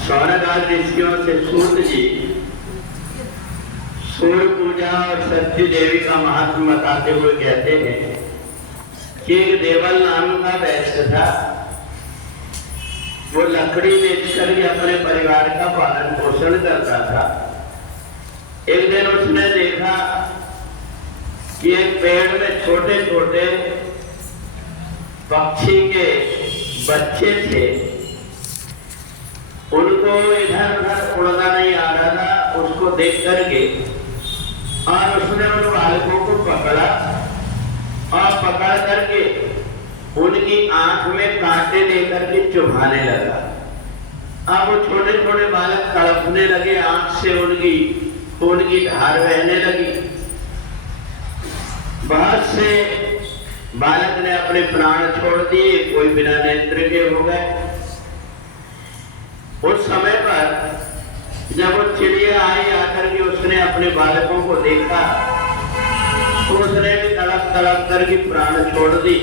सौनकादि ऋषियों से सूत जी सूर्य पूजा और सती देवी का महत्व बताते हुए कहते हैं कि एक देवल नाम का वैश्य था। वो लकड़ी बेचकर ही अपने परिवार का पालन पोषण करता था। एक दिन उसने देखा कि एक पेड़ में छोटे छोटे पक्षी के बच्चे थे, उनको इधर उधर उड़ना नहीं आ रहा था। उसको देख करके और उसने उन बालकों को पकड़ा और पकड़ करके उनकी आंख में कांटे लेकर के चुभाने लगा। अब वो छोटे छोटे बालक तड़पने लगे, आंख से उनकी खून की धार बहने लगी। बहुत से बालक ने अपने प्राण छोड़ दिए, कोई बिना नेत्र के हो गए। उस समय पर जब वो चिड़िया आई आकर के उसने अपने बालकों को देखा तो उसने भी तड़प तड़प करके प्राण छोड़ दी।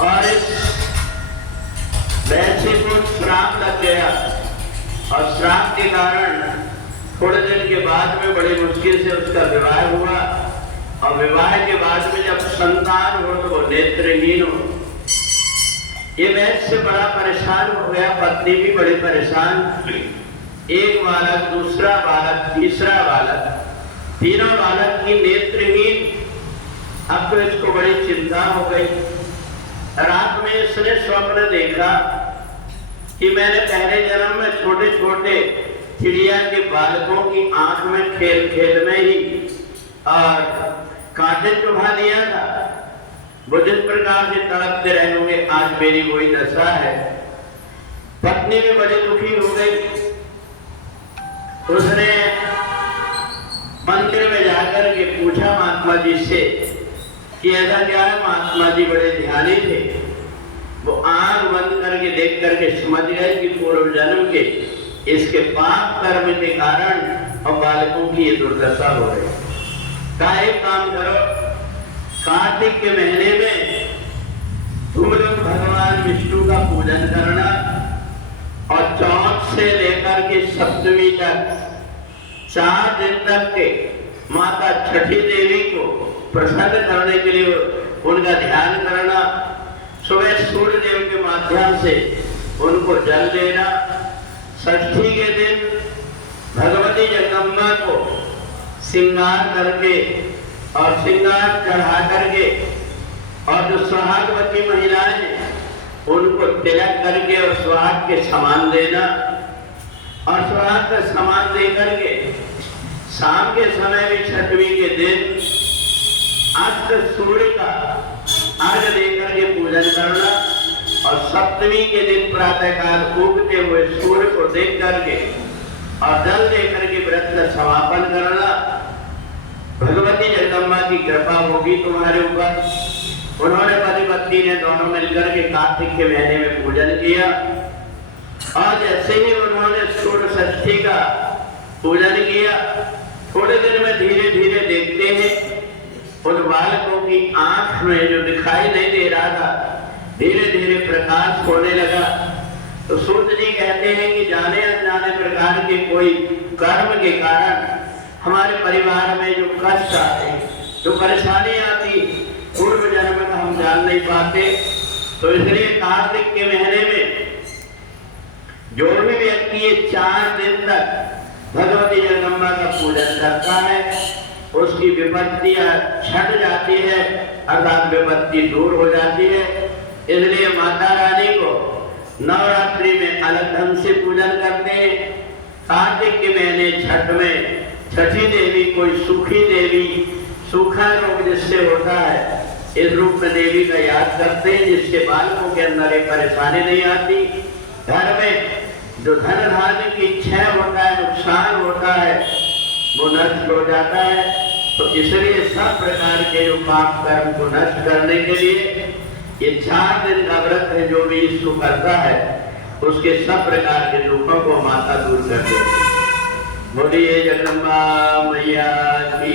और इस वैश्य को श्राप लग गया और श्राप के कारण थोड़े दिन के बाद में बड़ी मुश्किल से उसका विवाह हुआ। और विवाह के बाद में जब संतान हो तो वो नेत्रहीन हो। ये वैश्य बड़ा परेशान हो गया, पत्नी भी बड़ी परेशान। एक बालक, दूसरा बालक, तीसरा बालक, तीनों बालक की नेत्रहीन। अब तो इसको बड़ी चिंता हो गई। रात में इसने स्वप्न देखा कि मैंने पहले जन्म में छोटे छोटे चिड़िया के बालकों की आंख में खेल खेल में ही और कांटे चुभा दिया था। वो जिस प्रकार से तड़पते रहे होंगे, आज मेरी वही दशा है। पत्नी भी बड़ी दुखी हो गई। उसने मंदिर में जाकर के पूछा महात्मा जी से कि ऐसा क्या है। महात्मा जी बड़े ध्यानी थे, वो आंख बंद करके देख करके समझ गए कि पूर्व जन्म के इसके पाप कर्म के कारण और बालकों की ये दुर्दशा हो रही। का एक काम करो, कार्तिक के महीने में तुम लोग भगवान विष्णु का पूजन करना और चौथ से लेकर के सप्तमी तक 4 दिन तक के माता छठी देवी को प्रसन्न करने के लिए उनका ध्यान करना। सुबह सूर्य देव के माध्यम से उनको जल देना। षष्ठी के दिन भगवती जगदम्बा को श्रृंगार करके और श्रृंगार चढ़ा करके और जो सुहागवती महिलाएं हैं उनको तिलक करके और सुहाग के सामान देना। और सुहाग का सामान दे करके शाम के समय भी छठवीं के दिन अस्त सूर्य का अर्घ देकर के पूजन करना। और सप्तमी के दिन प्रातःकाल उगते हुए सूर्य को देख करके और जल देकर के व्रत का समापन करना। भगवती जगदम्बा की कृपा होगी तुम्हारे ऊपर। उन्होंने पति पत्नी ने दोनों मिलकर के कार्तिक के महीने में पूजन किया। और जैसे ही उन्होंने सूर्य षष्ठी का पूजन किया, थोड़े दिन में धीरे धीरे देखते हैं उन बालकों की आंख में जो दिखाई नहीं दे रहा था धीरे धीरे प्रकाश होने लगा। तो सूत जी कहते हैं कि जाने अनजाने प्रकार के कोई कर्म के कारण हमारे परिवार में जो कष्ट आते, जो परेशानी आती, पूर्व जन्म में हम जान नहीं पाते। तो इसलिए कार्तिक के महीने में जो भी व्यक्ति ये 4 दिन तक भगवती जगदम्बा का पूजन करता है उसकी विपत्तियां छट जाती है, अर्थात विपत्ति दूर हो जाती है। इसलिए माता रानी को नवरात्रि में अलग ढंग से पूजन करते हैं। कार्तिक के महीने छठ में छठी देवी, कोई सूखी देवी, सूखा रोग जिससे होता है, इस रूप में देवी का याद करते हैं, जिससे बालकों के अंदर एक परेशानी नहीं आती। घर में जो धन धान्य की क्षय होता है, नुकसान होता है, वो नष्ट हो जाता है। तो इसलिए सब प्रकार के जो पाप कर्म को नष्ट करने के लिए ये 4 दिन का व्रत है। जो भी इसको करता है उसके सब प्रकार के दुखों को माता दूर कर देती है। बोलिए जगदम्बा मैया की।